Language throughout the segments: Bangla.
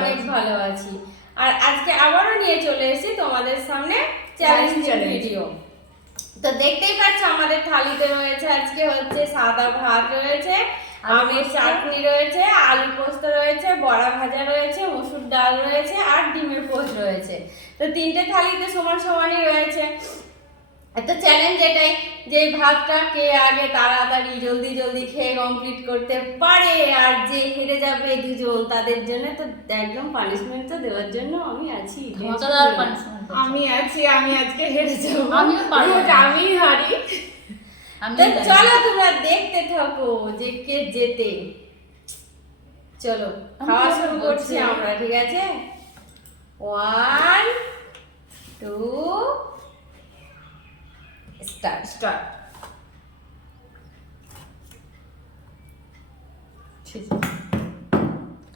অনেক ভালো আছি। আর আজকে আবারও নিয়ে চলে এসেছি তোমাদের সামনে চ্যালেঞ্জ ভিডিও। তো দেখতেই পাচ্ছ আমাদের থালিতে রয়েছে আজকে হচ্ছে সাদা ভাত রয়েছে, আমের চাটনি রয়েছে, আলু পোস্ত রয়েছে, বড়া ভাজা রয়েছে, মসুর ডাল রয়েছে আর ডিমের পোস্ট রয়েছে। তো তিনটে থালিতে সমান সমানই রয়েছে। একটা চ্যালেঞ্জ এটাই যে ভাতটা কে আগে তাড়াতাড়ি জলদি জলদি খেয়ে কমপ্লিট করতে পারে, আর যে হেরে যাবে দুজন তাদের জন্য তো একদম পানিশমেন্ট তো দেওয়ার জন্য আমি আছি। আমি আছি, আমি আজকে হেরে যাবো, আমিও পারবো, আমি হারি। তো চলো তোমরা দেখতে থাকো যে কে জেতে। চলো খাওয়া শুরু করছি আমরা, ঠিক আছে? 1 2 স্টার্ট।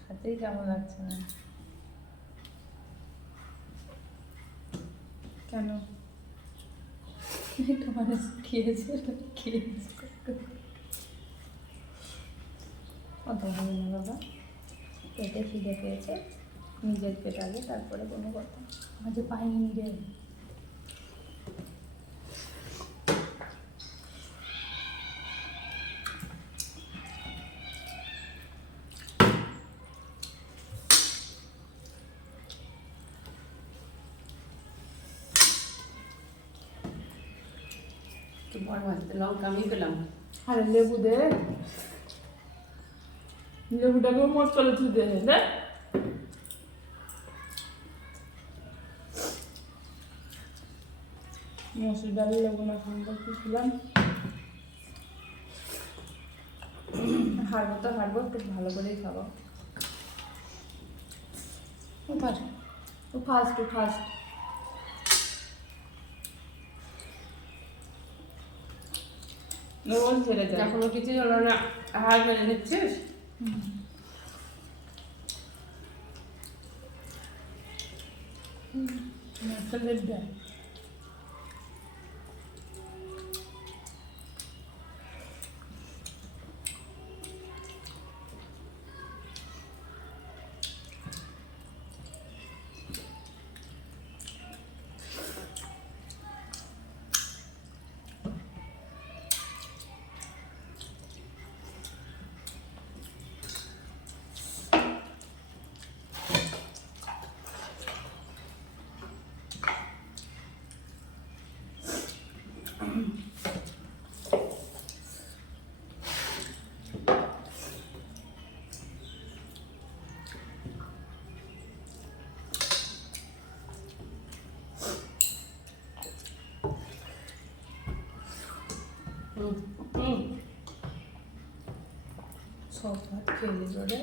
খাতেই কেমন লাগছে না কেন? তোমার খেয়েছে কথা হবে না বাবা, পেটে খিদে পেয়েছে, নিজের পেট আগে তারপরে কোনো কথা। মাঝে পাইনি রে। লঙ্কা আমি পেলাম। আরে লেবু দে, লেবুটাকেও মোট করে তুই দে দে। মসুর ডাল লেবু না খাওয়া ছিলাম। হারবো তো হারবো, একটু ভালো করেই খাবো। ফার্স্ট রোজ ছেড়ে যায়। এখনো কিছু হলো না, হার মেরে নিচ্ছিস? সব ভাত খেয়ে নিল রে।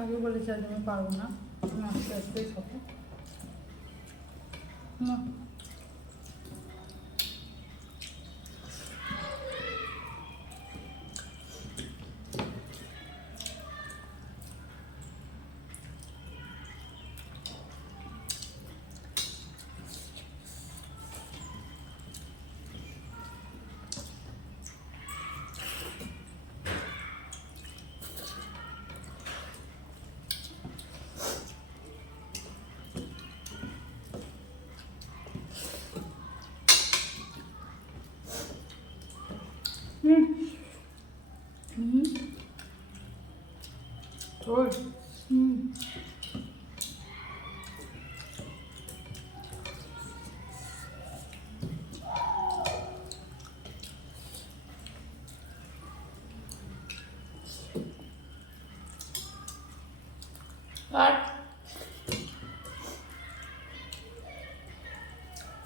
আগে বলেছি আজ আমি পারবো না, আমি আস্তে আস্তেই খাবো না।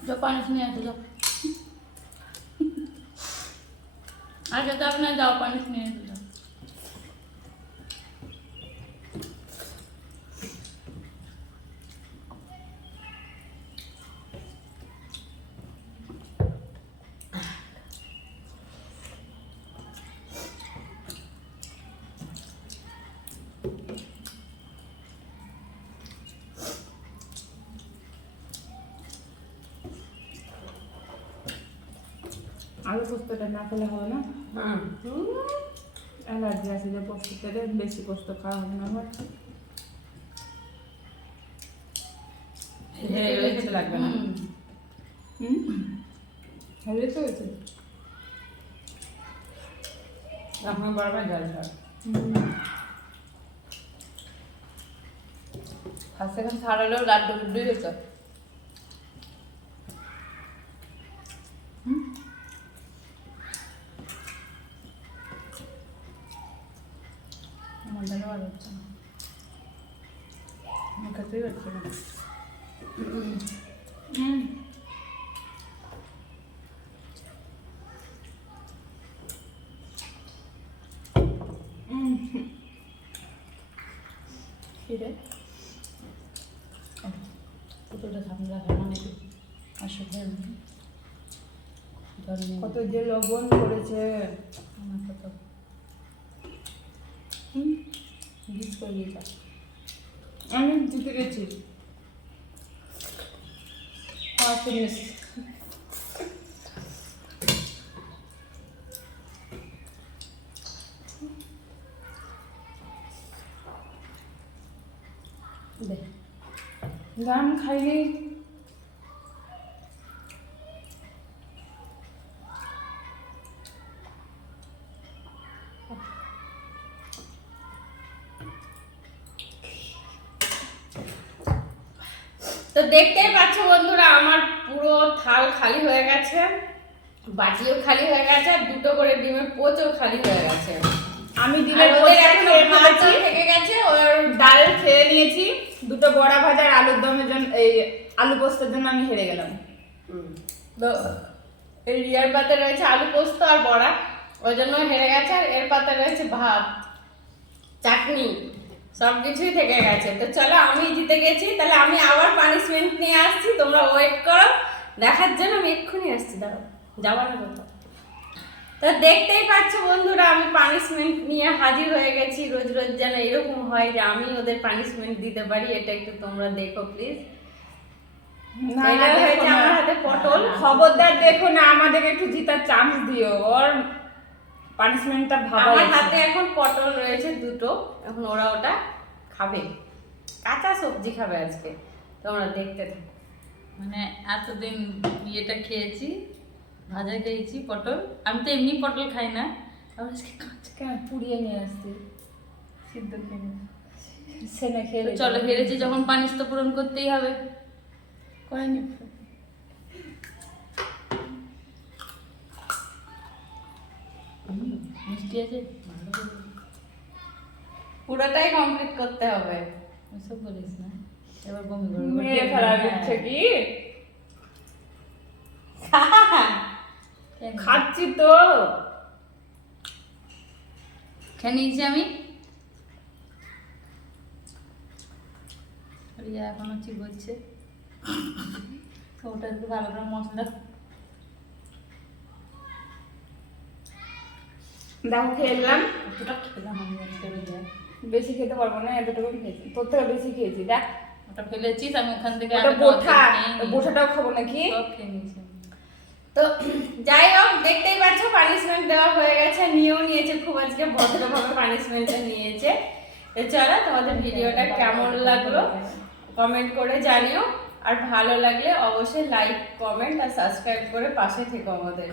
जो पानी से नहीं आते जाओ आगे तो अपना जाओ, पानी से नहीं आते जाओ। আলু পোস্তটা না খেলে হবে না, অ্যালার্জি আছে যে পোস্ত খেলে, বেশি পোস্ত খাওয়া হবে না আমার। খেতে লাগবে না। হেলে তো হয়েছে। এখন বারবার জল খাও। ফার্স্ট সেকেন্ড থার্ড হলেও লাড্ডু গুড্ডুই হতো। আমার দ্বারা আর হচ্ছে না, আমার কাছেই হচ্ছে না। কি রে কতটা ঝামেলা হয় নাকি আসলে জল নেই কত যে লবণ করেছে। আমার কত বিষ করে দিয়েছে। আমি জিতে গেছি। দাম খাইনি। তো দেখতেই পাচ্ছ বন্ধুরা, আমার পুরো থাল খালি হয়ে গেছে, বাটিও খালি হয়ে গেছে, আর দুটো করে ডিমের পোচও খালি হয়ে গেছে। আমি আর ডিমের ওদের পোচটা এখনো খেয়ে ভাত ফেলেছি, থেকে গেছে, ওর ডাল খেয়ে নিয়েছি, দুটো বড়া ভাজা আর আলুর দমের জন্য, এই আলু পোস্তের জন্য আমি হেরে গেলাম। তো এই রিয়ার পাতে রয়েছে আলু পোস্ত আর বড়া, ওই জন্য হেরে গেছে। আর এর পাতে রয়েছে ভাত, চাটনি, সব কিছুই থেকে গেছে। তো চলো, আমি জিতে গেছি, তাহলে আমি আবার পানিশমেন্ট নিয়ে আসছি, তোমরা ওয়েট করো দেখার জন্য। আমি এক্ষুনি আসছি, দাঁড়াও, যাবো না কোথাও। তো দেখতেই পাচ্ছ বন্ধুরা, আমি পানিশমেন্ট নিয়ে হাজির হয়ে গেছি। রোজ রোজ যেন এরকম হয় যে আমি ওদের পানিশমেন্ট দিতে পারি, এটা একটু তোমরা দেখো প্লিজ। না, এটা দেখো হয়েছে না। আমার হাতে পটল। খবরদার দেখো না, আমাদেরকে একটু জিতার চান্স দিও, ওর পানিশমেন্টটা ভালো। আমার হাতে এখন পটল রয়েছে দুটো, এখন ওরা ওটা খাবে, কাঁচা সবজি খাবে আজকে, তোমরা দেখতে থাকো। মানে এতদিন ইয়েটা খেয়েছি, ভাজা খেয়েছি পটল, আমি তো এমনি পটল খাই না, আবার আজকে কাঁচা পুড়িয়ে নিয়ে আসছি, সিদ্ধ খেয়ে সেনে খেয়ে। তো চলো, হেরেছি যখন পানিশ তো পূরণ করতেই হবে। করেনি মিষ্টি আছে, পুরোটাই কমপ্লিট করতে হবে। ওইসব বলিস না, এবার বমি মেরে ফেলার ইচ্ছে কি? খাচ্ছি তো, খেয়ে নিয়েছি আমি। রিয়া এখনো চিবোচ্ছে, তো ওটা একটু ভালো করে মশলা দেখো খেয়ে এলাম। অতটা খেলাম আমি আজকে। রিয়া বেশি খেতে পারবো না, এতটুকু খেয়েছি, তোর থেকে বেশি খেয়েছি। দেখ ওটা ফেলেছিস, আমি ওখান থেকে ওটা আরেকটা বোঠা, অর্ধেক খেয়ে নিয়েছি। বোঠাটাও খাবো নাকি? সব খেয়ে নিয়েছি আমি। তো যাই হোক, দেখতেই পাচ্ছ পানিশমেন্ট দেওয়া হয়ে গেছে, নিয়েও নিয়েছে, খুব আজকে ভদ্রভাবে পানিশমেন্টটা নিয়েছে। তো চলো, তোমাদের ভিডিওটা কেমন লাগলো কমেন্ট করে জানিও, আর ভালো লাগলে অবশ্যই লাইক, কমেন্ট আর সাবস্ক্রাইব করে পাশে থেকো আমাদের।